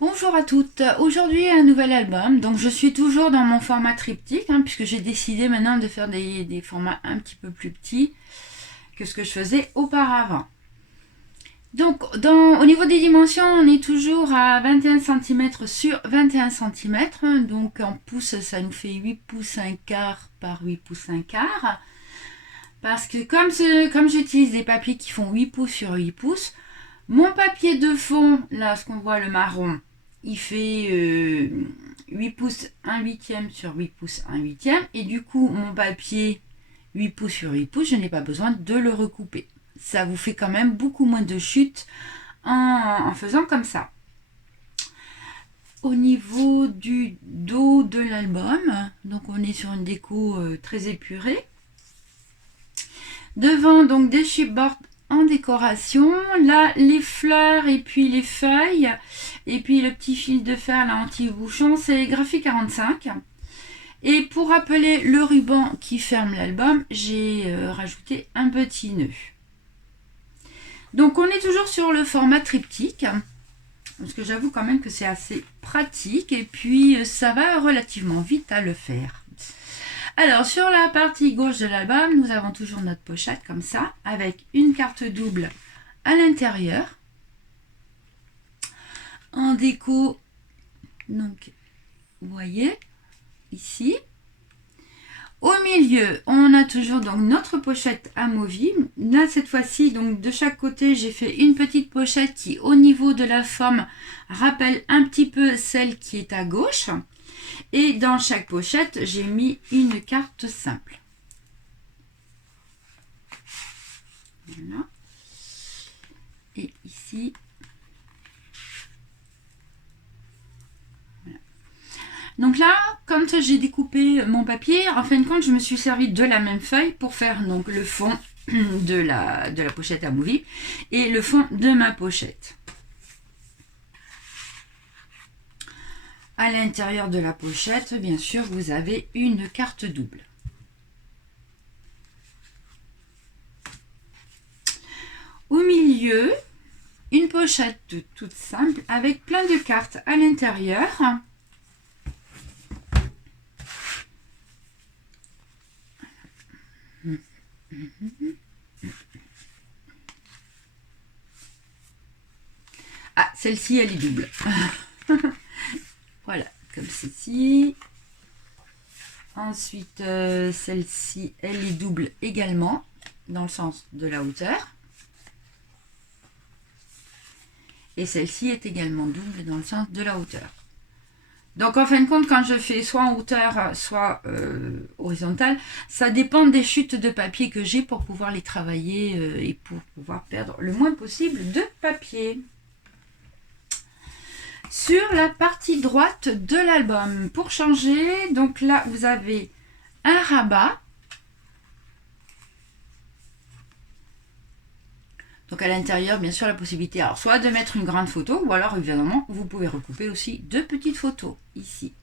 Bonjour à toutes, aujourd'hui un nouvel album, donc je suis toujours dans mon format triptyque, puisque j'ai décidé maintenant de faire des formats un petit peu plus petits que ce que je faisais auparavant. Donc au niveau des dimensions, on est toujours à 21 cm sur 21 cm, donc en pouces ça nous fait 8 pouces 1 quart par 8 pouces 1 quart, parce que comme j'utilise des papiers qui font 8 pouces sur 8 pouces, mon papier de fond, là ce qu'on voit le marron, il fait 8 pouces 1 huitième sur 8 pouces 1 huitième. Et du coup, mon papier 8 pouces sur 8 pouces, je n'ai pas besoin de le recouper. Ça vous fait quand même beaucoup moins de chute en faisant comme ça. Au niveau du dos de l'album, donc on est sur une déco très épurée. Devant, donc des chipboards en décoration, là les fleurs et puis les feuilles et puis le petit fil de fer là anti-bouchon, c'est Graphique 45. Et pour rappeler le ruban qui ferme l'album, j'ai rajouté un petit nœud. Donc on est toujours sur le format triptyque, parce que j'avoue quand même que c'est assez pratique et puis ça va relativement vite à le faire. Alors, sur la partie gauche de l'album, nous avons toujours notre pochette comme ça, avec une carte double à l'intérieur. En déco, donc, vous voyez, ici. Au milieu, on a toujours donc notre pochette amovible. Là, cette fois-ci, donc de chaque côté, j'ai fait une petite pochette qui, au niveau de la forme, rappelle un petit peu celle qui est à gauche. Et dans chaque pochette, j'ai mis une carte simple. Voilà. Et ici, voilà. Donc là, quand j'ai découpé mon papier, en fin de compte, je me suis servi de la même feuille pour faire donc le fond de la pochette amovible et le fond de ma pochette. À l'intérieur de la pochette, bien sûr, vous avez une carte double. Au milieu, une pochette toute simple avec plein de cartes à l'intérieur. Ah, celle-ci, elle est double. Voilà, comme ceci. Ensuite, celle-ci, elle est double également, dans le sens de la hauteur. Et celle-ci est également double dans le sens de la hauteur. Donc, en fin de compte, quand je fais soit en hauteur, soit horizontale, ça dépend des chutes de papier que j'ai pour pouvoir les travailler et pour pouvoir perdre le moins possible de papier. Sur la partie droite de l'album, pour changer, donc là vous avez un rabat. Donc à l'intérieur, bien sûr, la possibilité, alors soit de mettre une grande photo, ou alors évidemment, vous pouvez recouper aussi deux petites photos ici.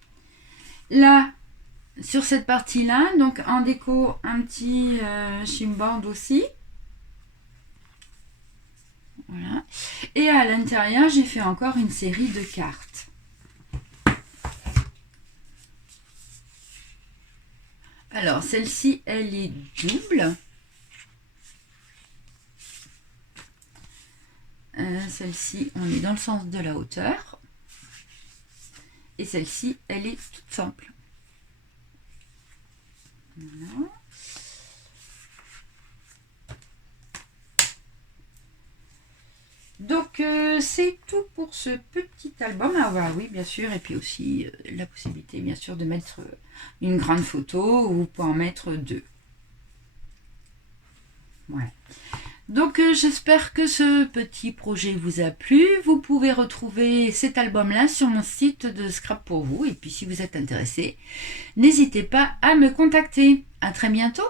Là, sur cette partie-là, donc en déco, un petit chipboard aussi. Voilà. Et à l'intérieur, j'ai fait encore une série de cartes. Alors, celle-ci, elle est double. Celle-ci, on est dans le sens de la hauteur. Et celle-ci, elle est toute simple. Voilà. Donc c'est tout pour ce petit album. Ah bah, oui, bien sûr, et puis aussi la possibilité bien sûr de mettre une grande photo, ou vous pouvez en mettre deux. Voilà. Donc j'espère que ce petit projet vous a plu. Vous pouvez retrouver cet album-là sur mon site de Scrap pour vous. Et puis si vous êtes intéressé, n'hésitez pas à me contacter. À très bientôt.